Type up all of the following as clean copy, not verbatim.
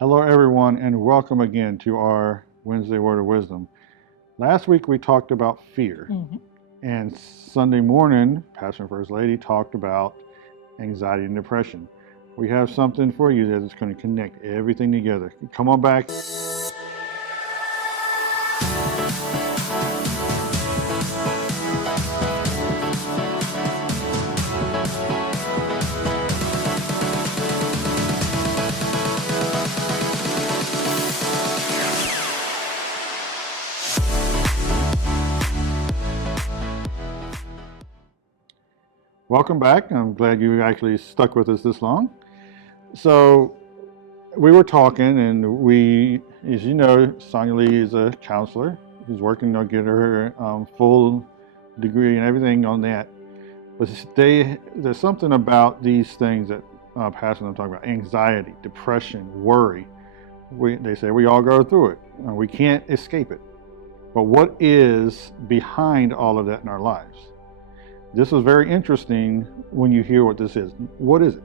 Hello, everyone, and welcome again to our Wednesday Word of Wisdom. Last week we talked about fear, and Sunday morning, Pastor and First Lady talked about anxiety and depression. We have something for you that is going to connect everything together. Come on back. Welcome back. I'm glad you actually stuck with us this long. So we were talking, and we, as you know, Sonia Lee is a counselor. She's working to get her full degree and everything on that. But there's something about these things that Pastor and I'm talking about: anxiety, depression, worry. They say we all go through it. We can't escape it. But what is behind all of that in our lives? This is very interesting when you hear what this is. What is it?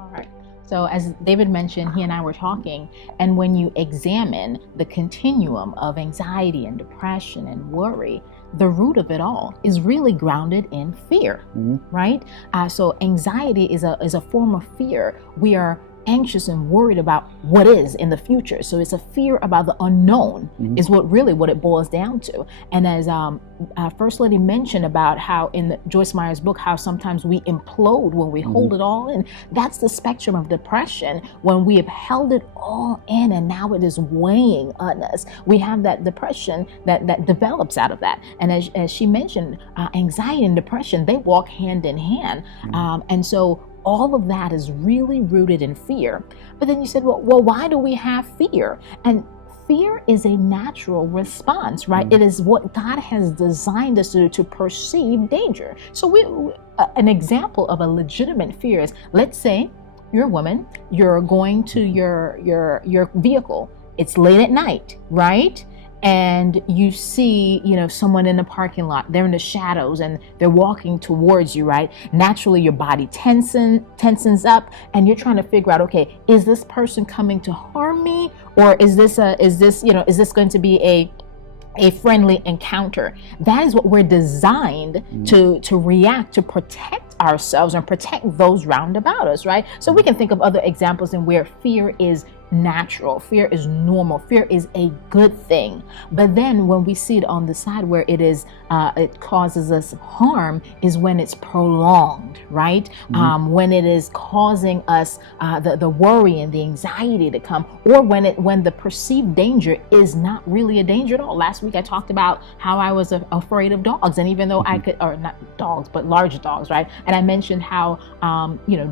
All right. So as David mentioned, he and I were talking, and when you examine the continuum of anxiety and depression and worry, the root of it all is really grounded in fear, right? So anxiety is a form of fear. We are anxious and worried about what is in the future. So it's a fear about the unknown is what it boils down to. And as First Lady mentioned about how in Joyce Meyer's book, how sometimes we implode when we hold it all in. That's the spectrum of depression, when we have held it all in and now it is weighing on us. We have that depression that develops out of that. And as she mentioned, anxiety and depression, they walk hand in hand. And so all of that is really rooted in fear. But then you said, well, why do we have fear? And fear is a natural response, right? It is what God has designed us to do, to perceive danger. So an example of a legitimate fear is, let's say you're a woman, you're going to your vehicle. It's late at night, right? And you see, someone in the parking lot, they're in the shadows and they're walking towards you, right? Naturally, your body tensens up, and you're trying to figure out, okay, is this person coming to harm me? Or is this going to be a friendly encounter? That is what we're designed to react, to protect ourselves and protect those round about us, right? So we can think of other examples in where fear is natural, fear is normal, fear is a good thing. But then when we see it on the side where it causes us harm, is when it's prolonged, right? When it is causing us the worry and the anxiety to come, or when the perceived danger is not really a danger at all. Last week I talked about how I was afraid of dogs, and even though I could, or not dogs, but large dogs, right? And I mentioned how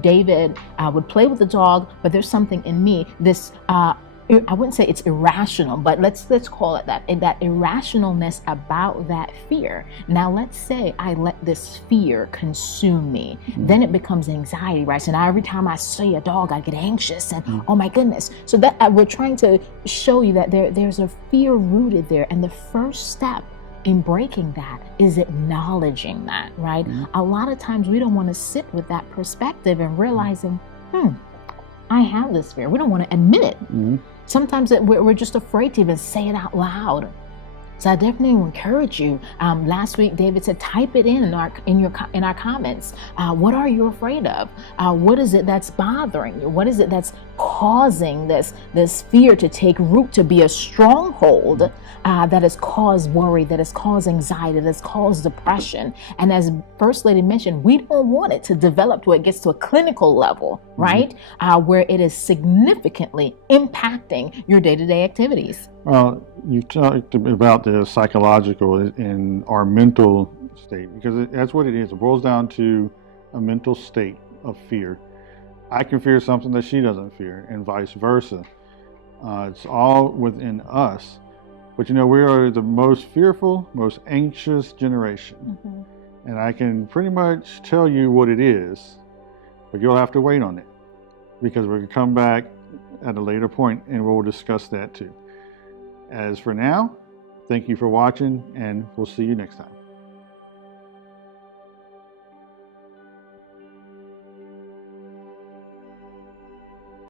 David would play with the dog, but there's something in me, this I wouldn't say it's irrational, but let's call it that irrationalness about that fear. Now let's say I let this fear consume me. Then it becomes anxiety, right? So now every time I see a dog, I get anxious and oh my goodness. So that we're trying to show you that there's a fear rooted there, and the first step in breaking that is acknowledging that, right? A lot of times we don't want to sit with that perspective and realizing, I have this fear. We don't want to admit it. Sometimes we're just afraid to even say it out loud. So I definitely encourage you. Last week, David said, type it in our comments. What are you afraid of? What is it that's bothering you? What is it that's causing this fear to take root, to be a stronghold that has caused worry, that has caused anxiety, that has caused depression? And as First Lady mentioned, we don't want it to develop to where it gets to a clinical level, right? Where it is significantly impacting your day-to-day activities. Well, you talked about the psychological and our mental state, because that's what it is. It boils down to a mental state of fear. I can fear something that she doesn't fear, and vice versa. It's all within us. But we are the most fearful, most anxious generation. And I can pretty much tell you what it is, but you'll have to wait on it, because we're going to come back at a later point and we'll discuss that too. As for now, thank you for watching, and we'll see you next time.